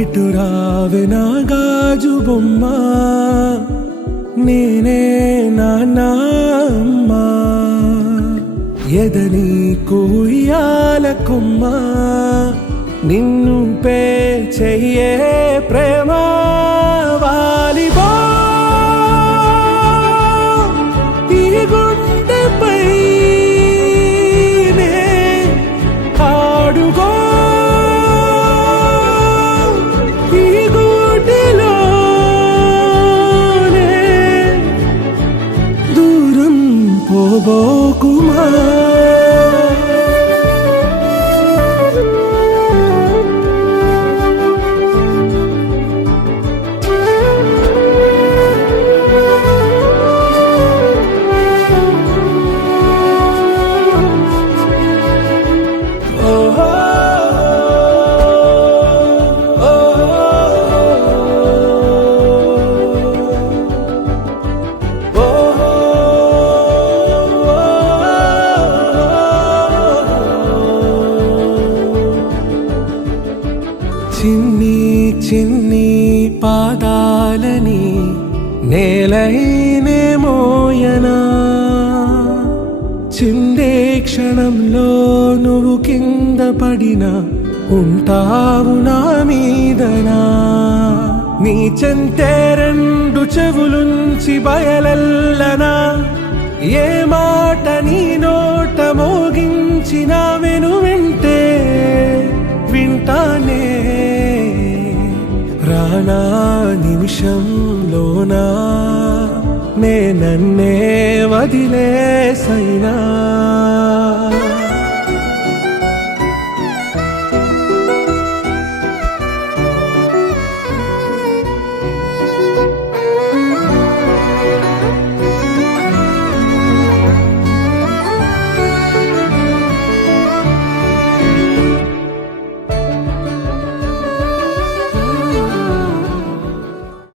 ఇటు రావే నా గాజు బొమ్మ, నేనే నాన్న అమ్మా. ఎదని కుయ్యాల కొమ్మ, నిన్ను పే చెయ్యే ప్రేమ వాలిబా. ఈ గుండెపై నే ఆడుగో, ఈ గుడిలోనే దూరం పోబోకుమా. చిన్ని చిన్ని పాదాలని నేలైనే మోయనా, చిందే క్షణంలో నువ్వు కింద పడినా ఉంటావు నా మీదనా. నీ చెంతే రెండు చెవులుంచి బయలెల్లనా, ఏ మాట నీ నోట మోగించిన వెను వింటే వింటానే. రానా నిమిషంలోనా నే నన్నే వదిలేసైనా.